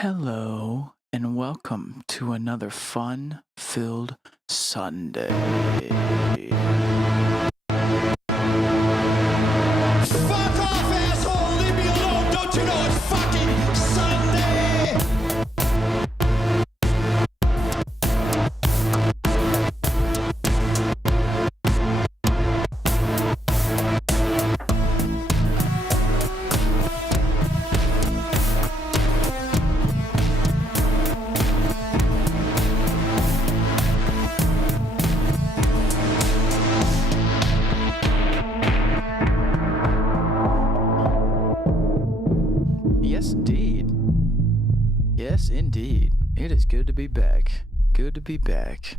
Hello and welcome to another fun-filled Sunday. Fuck off, asshole! Leave me alone! Don't you know it's fucking Sunday? Yes, indeed. Yes, indeed. It is good to be back. Good to be back.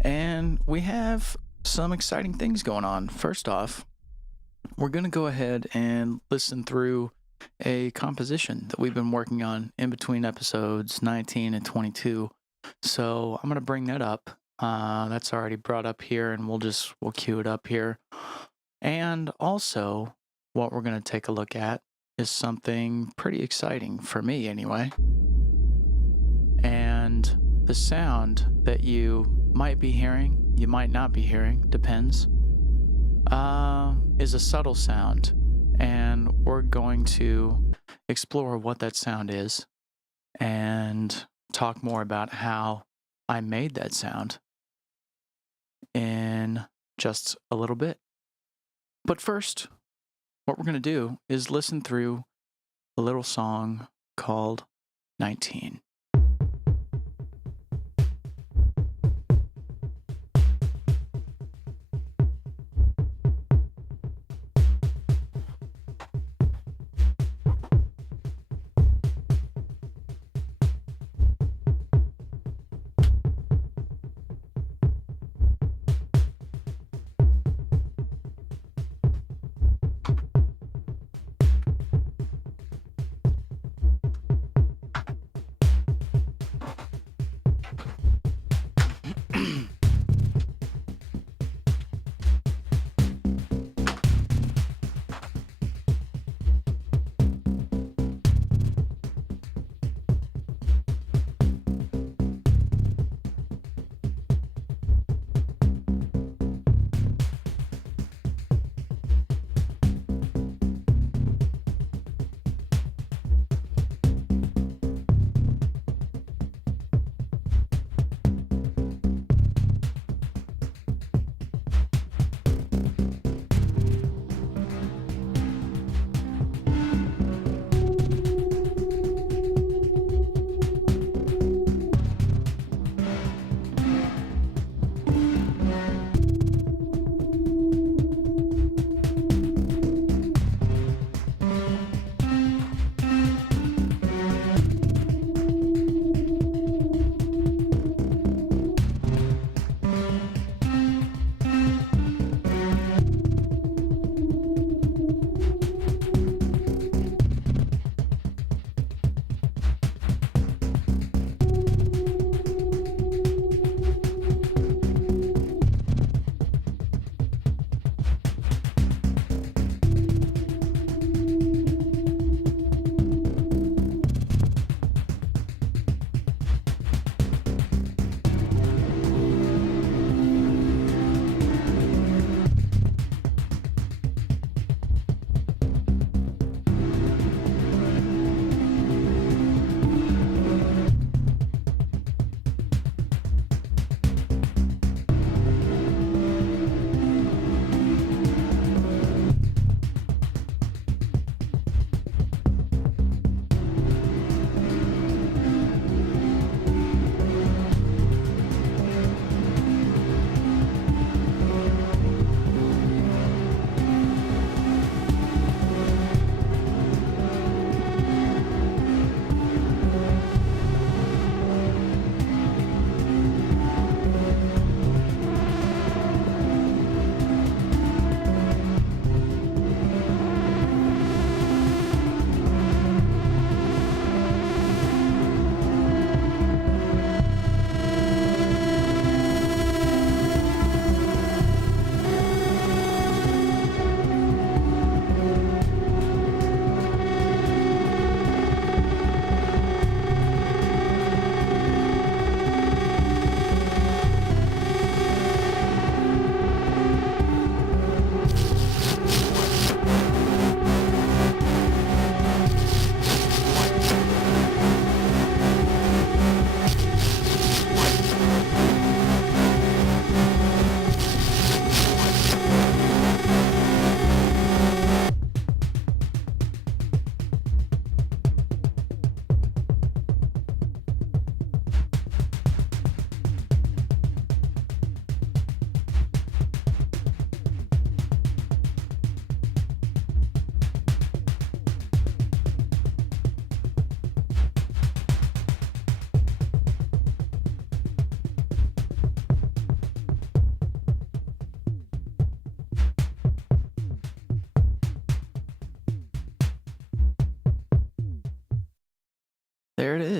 And we have some exciting things going on. First off, we're going to go ahead and listen through a composition that we've been working on in between episodes 19 and 22. So I'm going to bring that up. That's already brought up here, and we'll cue it up here. And also, what we're going to take a look at is something pretty exciting for me anyway. And the sound that you might be hearing, you might not be hearing, depends, is a subtle sound. And we're going to explore what that sound is and talk more about how I made that sound in just a little bit. But first, what we're going to do is listen through a little song called 19.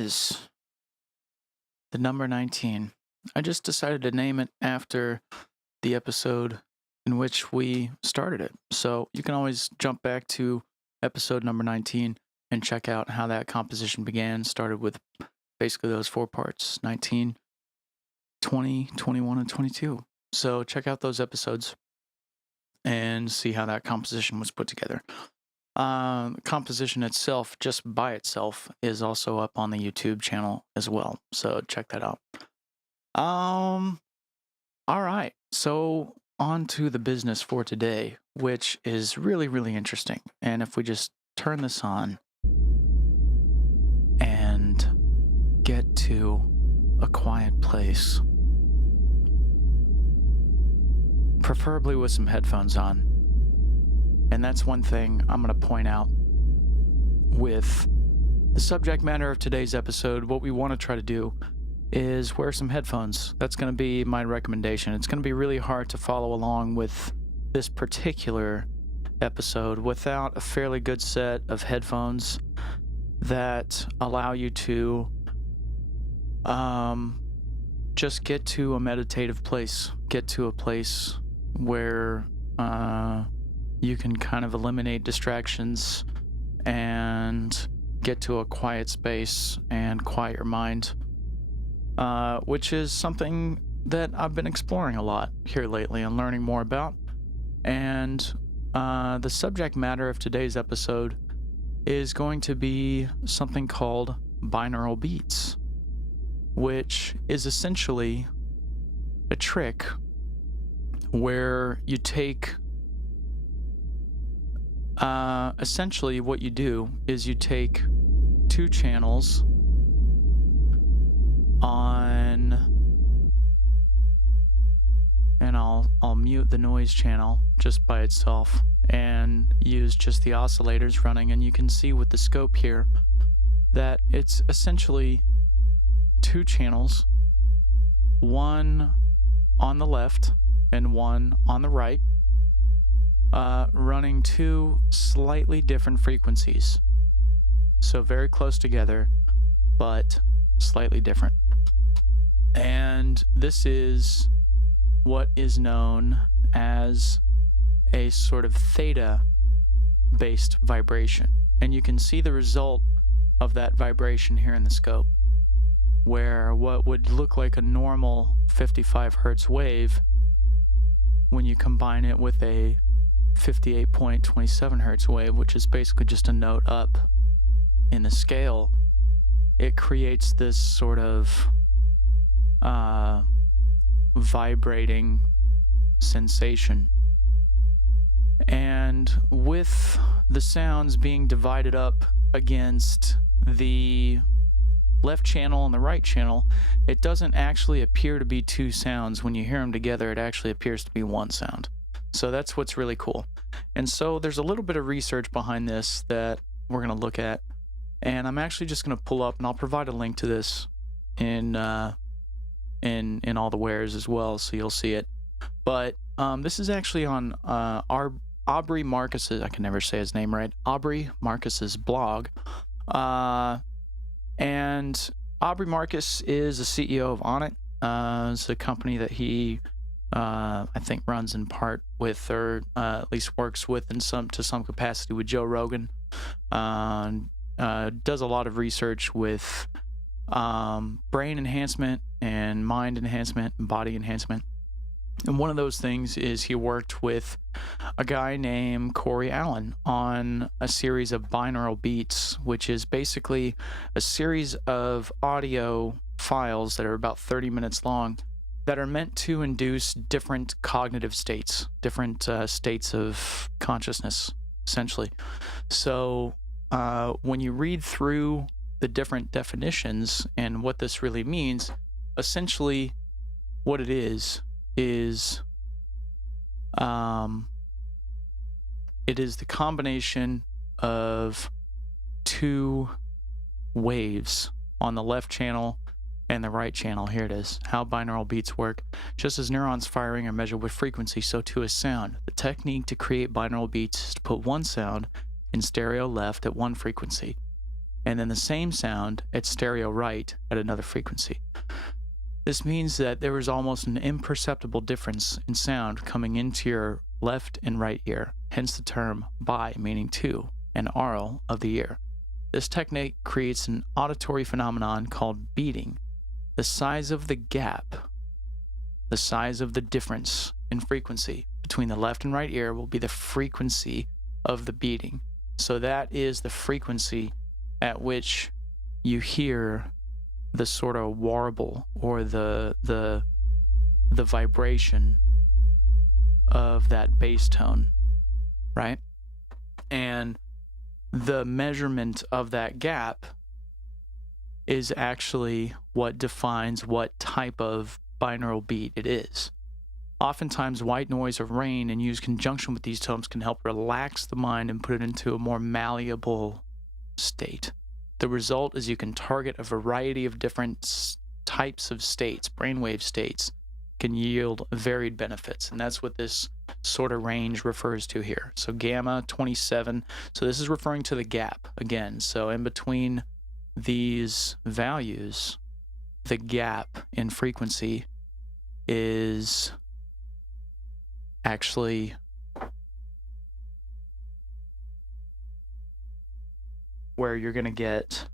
is the number 19. I just decided to name it after the episode in which we started it. So you can always jump back to episode number 19 and check out how that composition began. Started with basically those 4 parts, 19, 20, 21, and 22. So check out those episodes and see how that composition was put together. Composition itself, just by itself, is also up on the YouTube channel as well. So check that out. All right. So on to the business for today, which is really, really interesting. And if we just turn this on and get to a quiet place, preferably with some headphones on. And that's one thing I'm going to point out with the subject matter of today's episode. What we want to try to do is wear some headphones. That's going to be my recommendation. It's going to be really hard to follow along with this particular episode without a fairly good set of headphones that allow you to just get to a meditative place, get to a place where you can kind of eliminate distractions and get to a quiet space and quiet your mind, which is something that I've been exploring a lot here lately and learning more about. And the subject matter of today's episode is going to be something called binaural beats, which is essentially a trick where you take essentially what you do is you take 2 channels on, and I'll mute the noise channel just by itself and use just the oscillators running, and you can see with the scope here that it's essentially 2 channels, one on the left and one on the right, running 2 slightly different frequencies. So very close together, but slightly different. And this is what is known as a sort of theta-based vibration. And you can see the result of that vibration here in the scope, where what would look like a normal 55 hertz wave, when you combine it with a 58.27 hertz wave, which is basically just a note up in the scale, it creates this sort of vibrating sensation. And with the sounds being divided up against the left channel and the right channel, it doesn't actually appear to be 2 sounds. When you hear them together, it actually appears to be 1 sound. So that's what's really cool. And so there's a little bit of research behind this that we're going to look at. And I'm actually just going to pull up, and I'll provide a link to this in all the wares as well, so you'll see it. But this is actually on Aubrey Marcus's, I can never say his name right, Aubrey Marcus's blog. And Aubrey Marcus is the CEO of Onnit. It's a company that he I think runs in part with, or at least works with to some capacity with Joe Rogan. Does a lot of research with brain enhancement and mind enhancement and body enhancement. And one of those things is he worked with a guy named Corey Allen on a series of binaural beats, which is basically a series of audio files that are about 30 minutes long that are meant to induce different cognitive states, different states of consciousness, essentially. So when you read through the different definitions and what this really means, essentially what it is it is the combination of 2 waves on the left channel and the right channel. Here it is. How binaural beats work. Just as neurons firing are measured with frequency, so too is sound. The technique to create binaural beats is to put one sound in stereo left at one frequency, and then the same sound at stereo right at another frequency. This means that there is almost an imperceptible difference in sound coming into your left and right ear, hence the term bi, meaning two, and aural, of the ear. This technique creates an auditory phenomenon called beating. The size of the gap, the size of the difference in frequency between the left and right ear will be the frequency of the beating. So that is the frequency at which you hear the sort of warble or the vibration of that bass tone, right? And the measurement of that gap is actually what defines what type of binaural beat it is. Oftentimes, white noise or rain, in use conjunction with these tones, can help relax the mind and put it into a more malleable state. The result is you can target a variety of different types of states, brainwave states, can yield varied benefits, and that's what this sort of range refers to here. So gamma 27, so this is referring to the gap again. So in between these values, the gap in frequency is actually where you're going to get,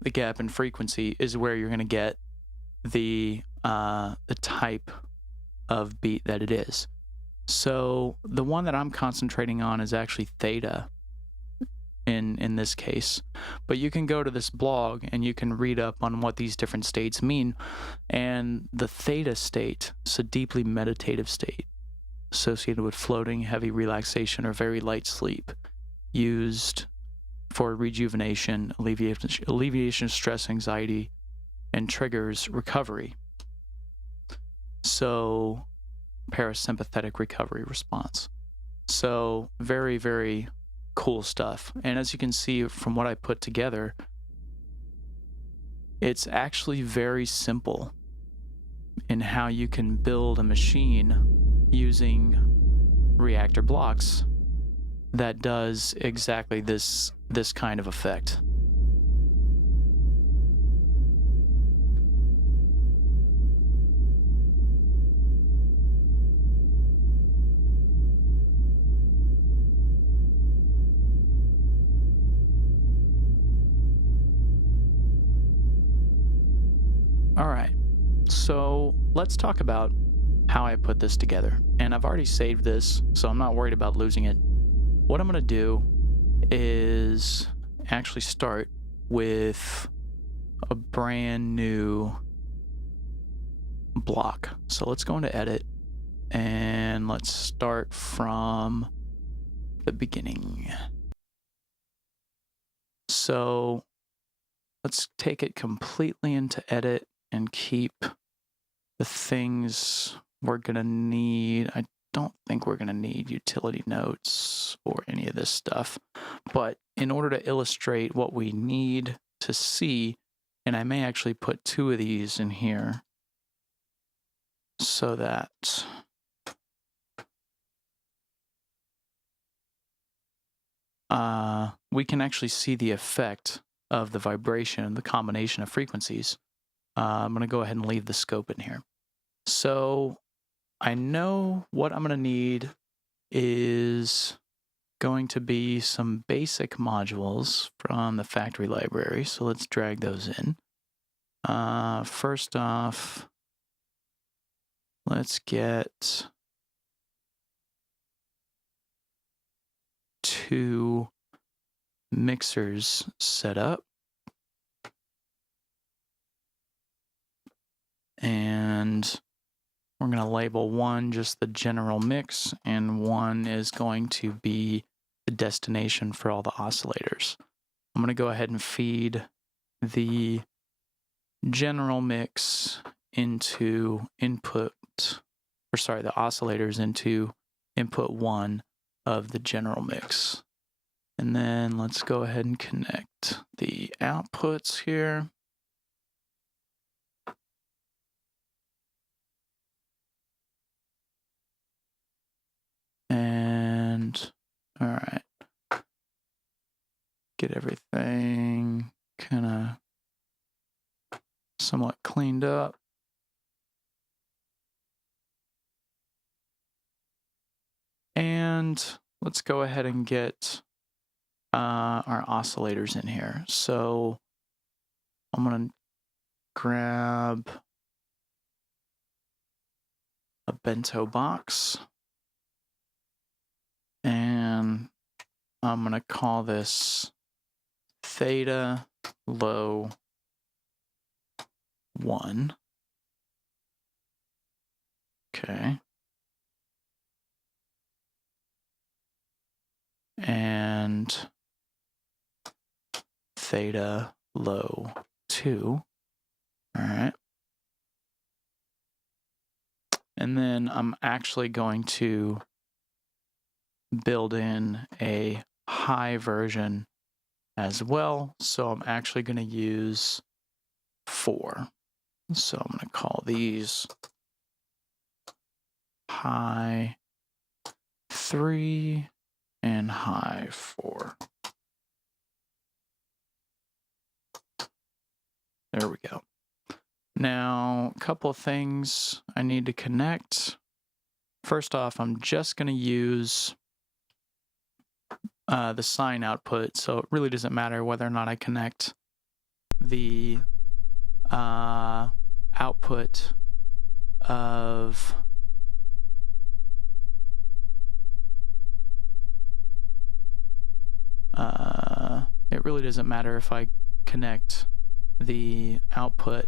the gap in frequency is where you're going to get the type of beat that it is. So the one that I'm concentrating on is actually theta in this case, but you can go to this blog and you can read up on what these different states mean. And the theta state is a deeply meditative state associated with floating, heavy relaxation, or very light sleep, used for rejuvenation, alleviation of stress, anxiety, and triggers recovery. So parasympathetic recovery response. So very, very cool stuff. And as you can see from what I put together, it's actually very simple in how you can build a machine using Reaktor Blocks that does exactly this kind of effect. All right, so let's talk about how I put this together. And I've already saved this, so I'm not worried about losing it. What I'm going to do is actually start with a brand new block. So let's go into edit and let's start from the beginning. So let's take it completely into edit and keep the things we're going to need. I don't think we're going to need utility notes or any of this stuff, but in order to illustrate what we need to see, and I may actually put two of these in here so that we can actually see the effect of the vibration, the combination of frequencies. I'm going to go ahead and leave the scope in here. So I know what I'm going to need is going to be some basic modules from the factory library. So let's drag those in. First off, let's get two mixers set up. And we're going to label one just the general mix, and one is going to be the destination for all the oscillators. I'm going to go ahead and feed the general mix into input, or sorry, the oscillators into input 1 of the general mix. And then let's go ahead and connect the outputs here. And All right. Get everything kind of somewhat cleaned up. And let's go ahead and get our oscillators in here. So I'm going to grab a Bento Box, and I'm going to call this theta low 1. Okay. And theta low 2. All right. And then I'm actually going to build in a high version as well. So I'm actually going to use 4. So I'm going to call these high 3 and high 4. There we go. Now, a couple of things I need to connect. First off, I'm just going to use the sine output, so it really doesn't matter whether or not I connect the output of it really doesn't matter if I connect the output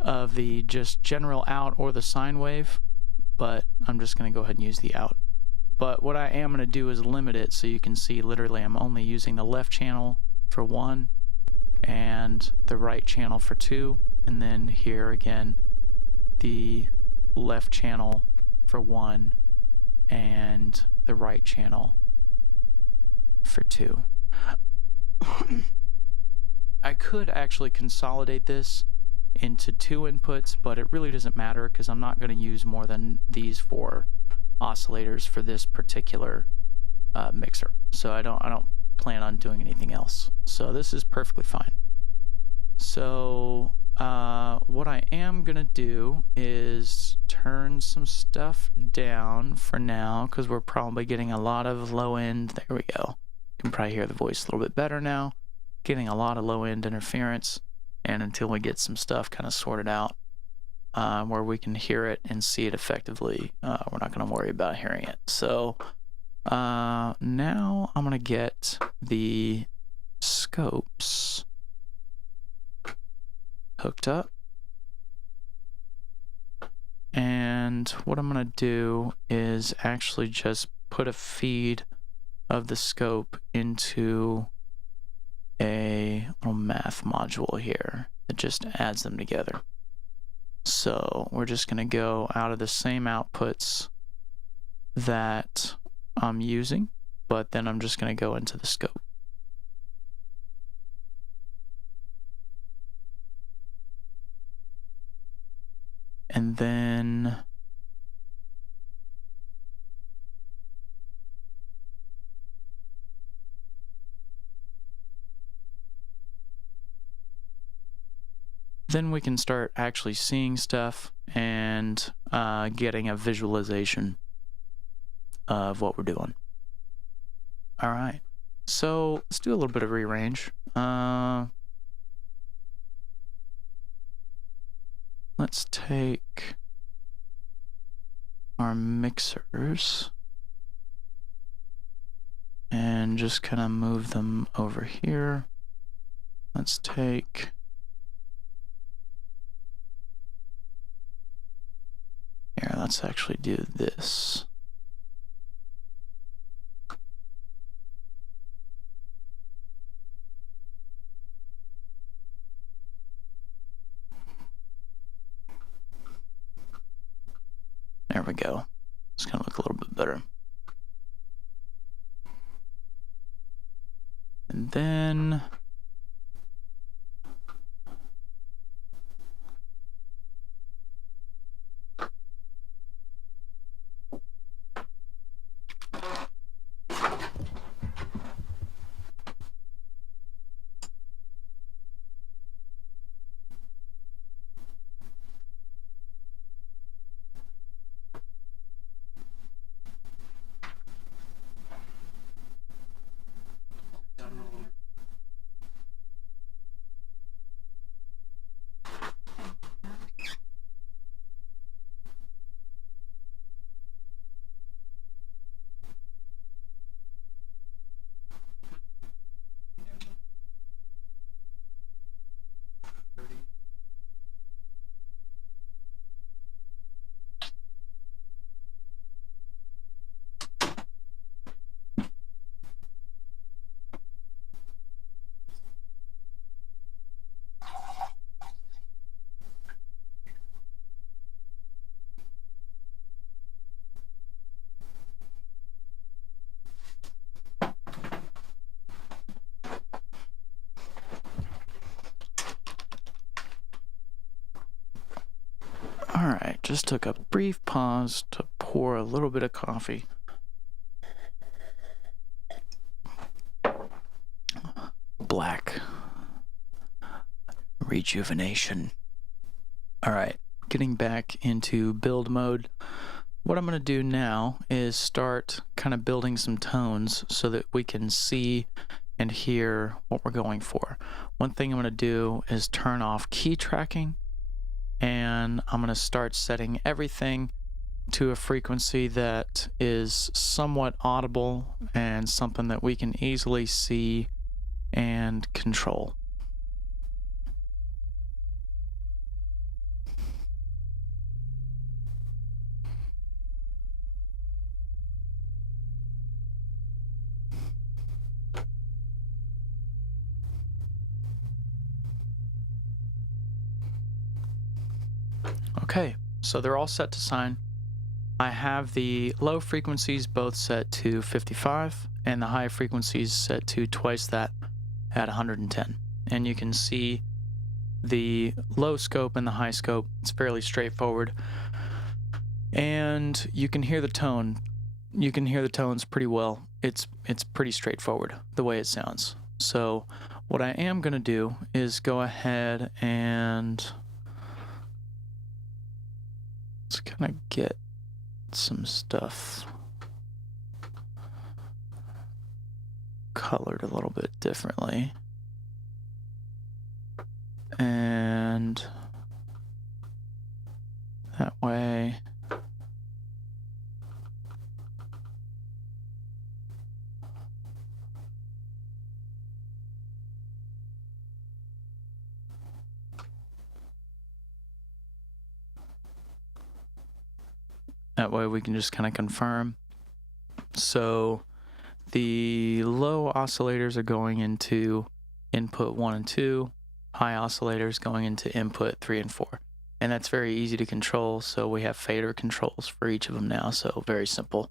of the just general out or the sine wave, but I'm just going to go ahead and use the out. But what I am going to do is limit it so you can see literally I'm only using the left channel for 1 and the right channel for 2, and then here again the left channel for 1 and the right channel for 2. I could actually consolidate this into 2 inputs, but it really doesn't matter because I'm not going to use more than these 4 oscillators for this particular mixer. So I don't plan on doing anything else. So this is perfectly fine. So what I am going to do is turn some stuff down for now because we're probably getting a lot of low end. There we go. You can probably hear the voice a little bit better now. Getting a lot of low end interference, and until we get some stuff kind of sorted out where we can hear it and see it effectively, we're not going to worry about hearing it. So now I'm going to get the scopes hooked up, and what I'm going to do is actually just put a feed of the scope into a little math module here that just adds them together. So we're just going to go out of the same outputs that I'm using, but then I'm just going to go into the scope. And then we can start actually seeing stuff and getting a visualization of what we're doing. All right, so let's do a little bit of rearrange. Let's take our mixers and just kind of move them over here. Let's take here, let's actually do this. There we go. It's gonna look a little bit better. And then just took a brief pause to pour a little bit of coffee. Black. Rejuvenation. All right, getting back into build mode. What I'm going to do now is start kind of building some tones so that we can see and hear what we're going for. One thing I'm going to do is turn off key tracking, and I'm going to start setting everything to a frequency that is somewhat audible and something that we can easily see and control. Okay, so they're all set to sine. I have the low frequencies both set to 55 and the high frequencies set to twice that at 110. And you can see the low scope and the high scope. It's fairly straightforward. And you can hear the tone. You can hear the tones pretty well. It's pretty straightforward the way it sounds. So what I am going to do is go ahead and let's kind of get some stuff colored a little bit differently. And that way we can just kind of confirm. So the low oscillators are going into input 1 and 2, high oscillators going into input 3 and 4. And that's very easy to control, so we have fader controls for each of them now, so very simple.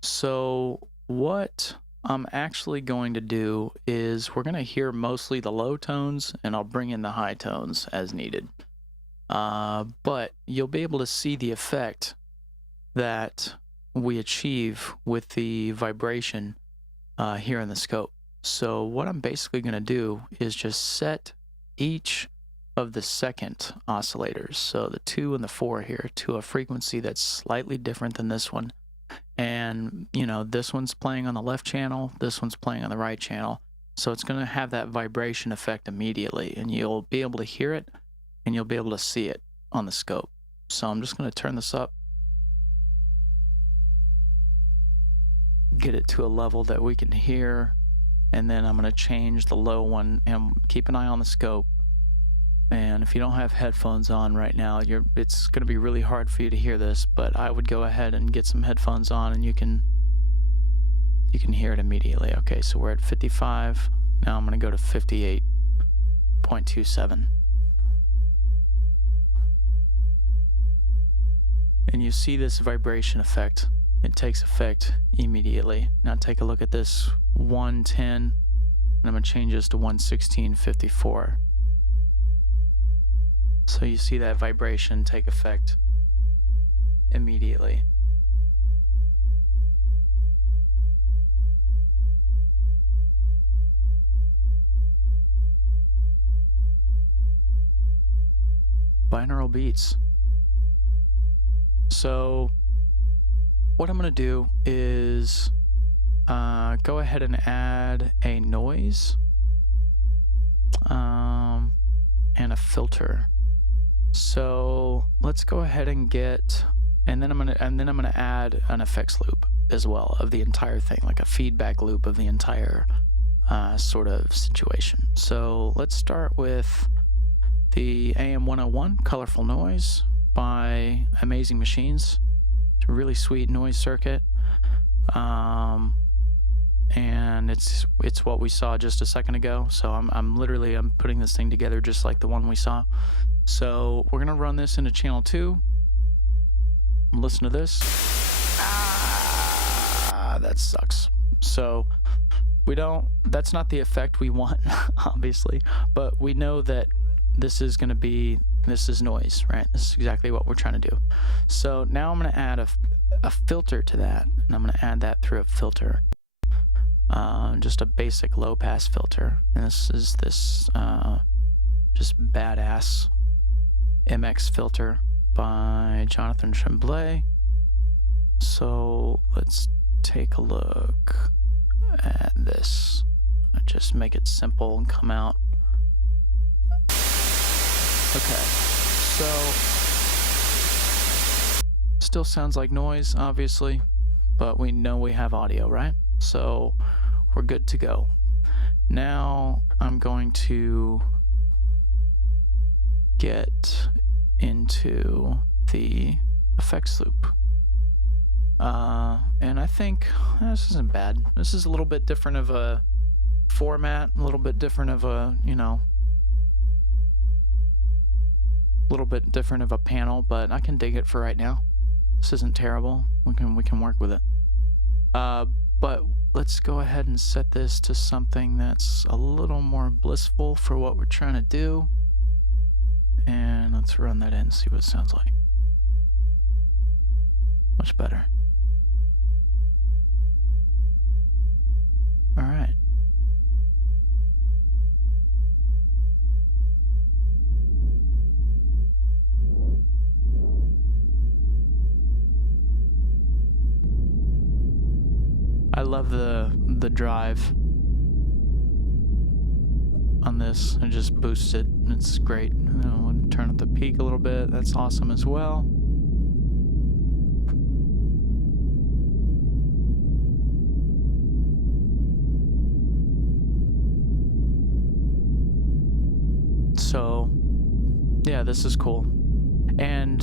So what I'm actually going to do is we're going to hear mostly the low tones, and I'll bring in the high tones as needed. But you'll be able to see the effect that we achieve with the vibration here in the scope. So what I'm basically going to do is just set each of the second oscillators, so the 2 and the 4 here, to a frequency that's slightly different than this one. And, you know, this one's playing on the left channel, this one's playing on the right channel. So it's going to have that vibration effect immediately, and you'll be able to hear it, and you'll be able to see it on the scope. So I'm just going to turn this up, get it to a level that we can hear, and then I'm going to change the low one, and keep an eye on the scope. And if you don't have headphones on right now, it's going to be really hard for you to hear this, but I would go ahead and get some headphones on, and you can hear it immediately. Okay, so we're at 55. Now I'm going to go to 58.27. And you see this vibration effect. It takes effect immediately. Now take a look at this 110, and I'm going to change this to 116.54. So you see that vibration take effect immediately. Binaural beats. So what I'm going to do is go ahead and add a noise and a filter. So let's go ahead and get, and then I'm gonna add an effects loop as well of the entire thing, like a feedback loop of the entire sort of situation. So let's start with the AM101 Colorful Noise by Amazing Machines. It's a really sweet noise circuit, and it's what we saw just a second ago. So I'm literally putting this thing together just like the one we saw. So we're gonna run this into channel 2. Listen to this. That sucks. So that's not the effect we want, obviously, but we know that this is gonna be This is noise, right? This is exactly what we're trying to do. So now I'm going to add a filter to that, and I'm going to add that through a filter. Just a basic low-pass filter. And this is this just badass MX filter by Jonathan Tremblay. So let's take a look at this. Just make it simple and come out. Okay, so still sounds like noise, obviously, but we know we have audio, right? So we're good to go. Now I'm going to get into the effects loop. And I think this isn't bad. This is a little bit different of a format, a little bit different of a, you know, little bit different of a panel, but I can dig it for right now. This isn't terrible. We can work with it. But let's go ahead and set this to something that's a little more blissful for what we're trying to do. And let's run that in and see what it sounds like. Much better. All right. I love the drive on this. I just boost it. It's great. You know, turn up the peak a little bit. That's awesome as well. So, yeah, this is cool. And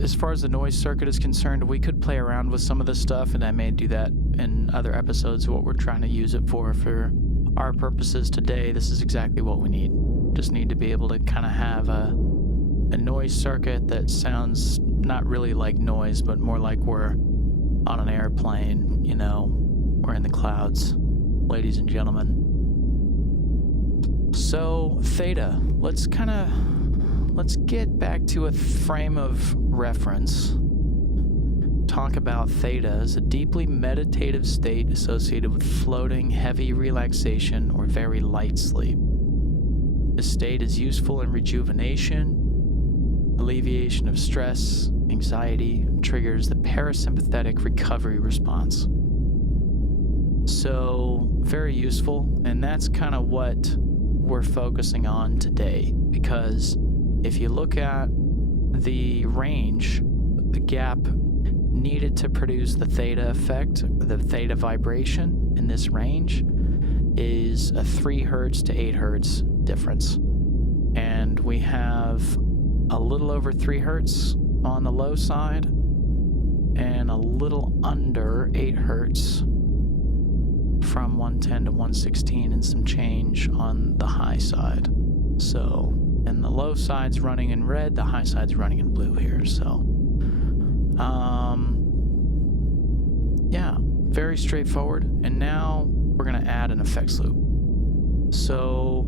as far as the noise circuit is concerned, we could play around with some of this stuff, and I may do that in other episodes, what we're trying to use it for our purposes today. This is exactly what we need. Just need to be able to kind of have a noise circuit that sounds not really like noise, but more like we're on an airplane, you know, we're in the clouds, ladies and gentlemen. So, theta, let's get back to a frame of reference. Talk about theta as a deeply meditative state associated with floating, heavy relaxation, or very light sleep. This state is useful in rejuvenation, alleviation of stress, anxiety, and triggers the parasympathetic recovery response. So, very useful, and that's kind of what we're focusing on today, because if you look at the range, the gap needed to produce the theta effect, the theta vibration in this range is a 3 hertz to 8 hertz difference. And we have a little over 3 hertz on the low side and a little under 8 hertz from 110 to 116 and some change on the high side. So, and the low side's running in red, the high side's running in blue here. So, yeah, very straightforward. And now we're gonna add an effects loop. So,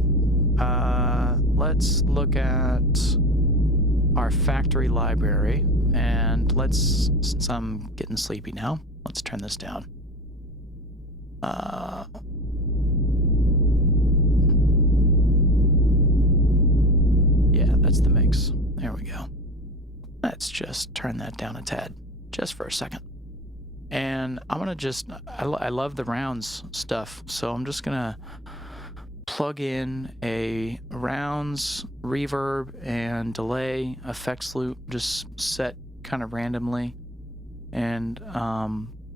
let's look at our factory library, and since I'm getting sleepy now, let's turn this down. Yeah, that's the mix. There we go. Let's just turn that down a tad, just for a second. And I'm gonna I love the rounds stuff, so I'm just gonna plug in a rounds, reverb, and delay effects loop, just set kind of randomly. And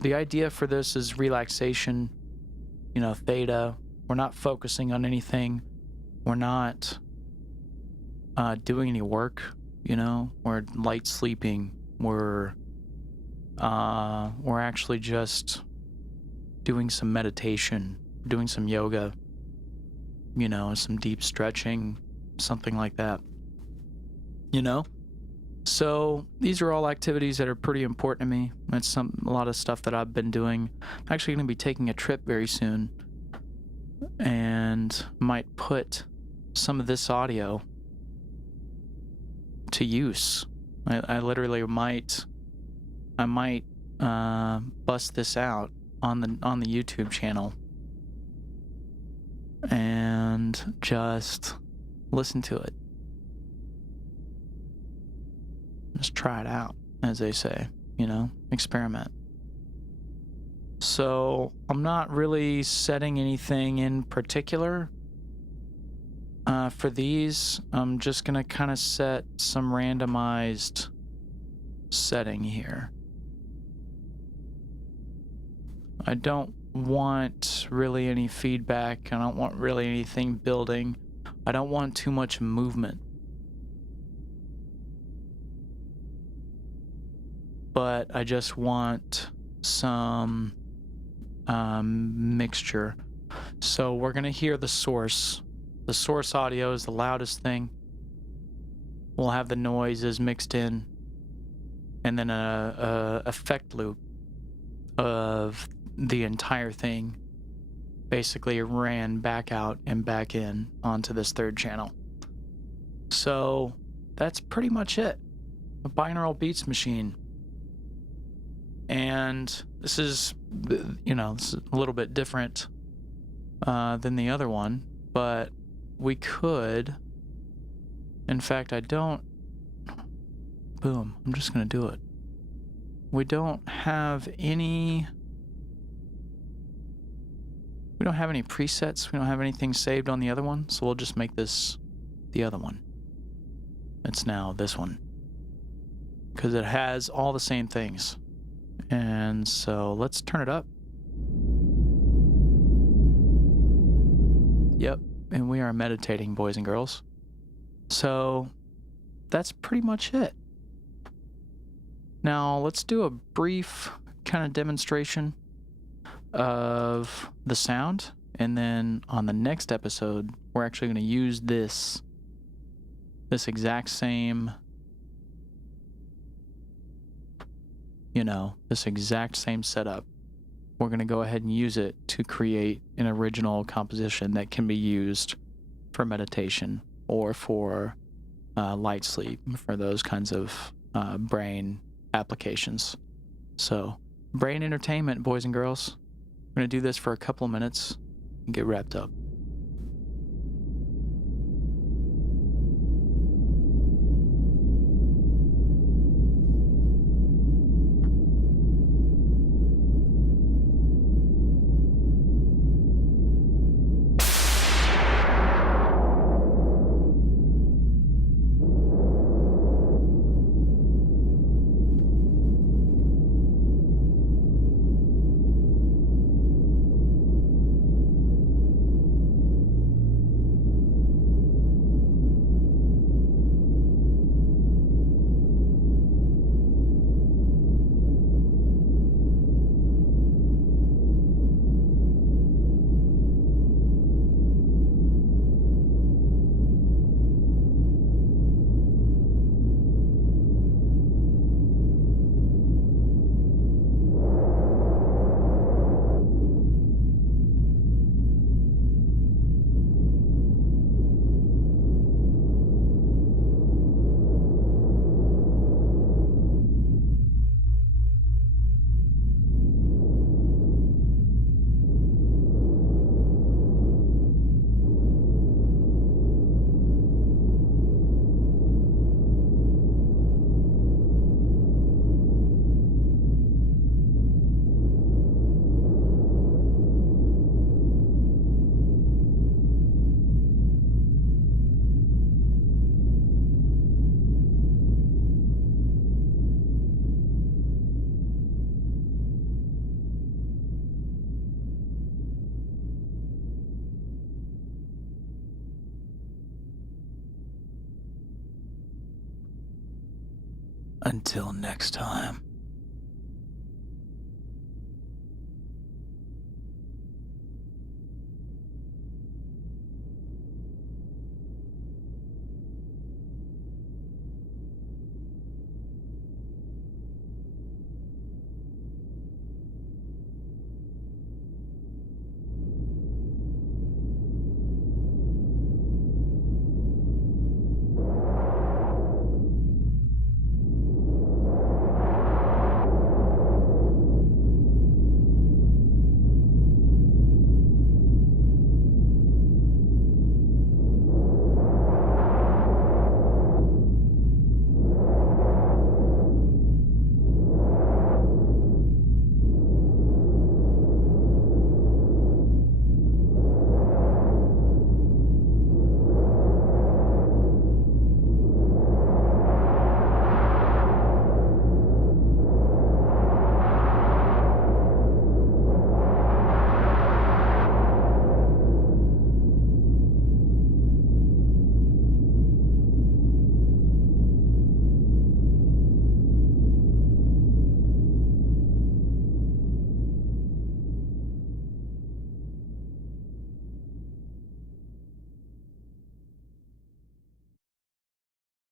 the idea for this is relaxation, you know, theta. We're not focusing on anything. We're not doing any work, you know. We're light sleeping. We're actually just doing some meditation, doing some yoga, you know, some deep stretching, something like that, you know. So these are all activities that are pretty important to me. It's a lot of stuff that I've been doing. I'm actually going to be taking a trip very soon, and might put some of this audio to use. I literally might bust this out on the YouTube channel and just listen to it. Just try it out, as they say, you know, experiment. So I'm not really setting anything in particular for these. I'm just gonna kind of set some randomized setting here. I don't want really any feedback. I don't want really anything building. I don't want too much movement. But I just want some mixture. So we're gonna hear the source. The source audio is the loudest thing. We'll have the noises mixed in, and then a effect loop of the entire thing basically ran back out and back in onto this third channel. So that's pretty much it. A binaural beats machine. And this is, you know, this is a little bit different than the other one, but we could, in fact, I don't, boom, I'm just going to do it. We don't have any presets. We don't have anything saved on the other one, so we'll just make this the other one. It's now this one, because it has all the same things. And so let's turn it up. Yep, and we are meditating, boys and girls. So that's pretty much it. Now let's do a brief kind of demonstration of the sound, and then on the next episode we're actually going to use this exact same, you know, this exact same setup. We're going to go ahead and use it to create an original composition that can be used for meditation or for light sleep, for those kinds of brain applications. So, brain entertainment, boys and girls. We're going to do this for a couple of minutes and get wrapped up. Until next time.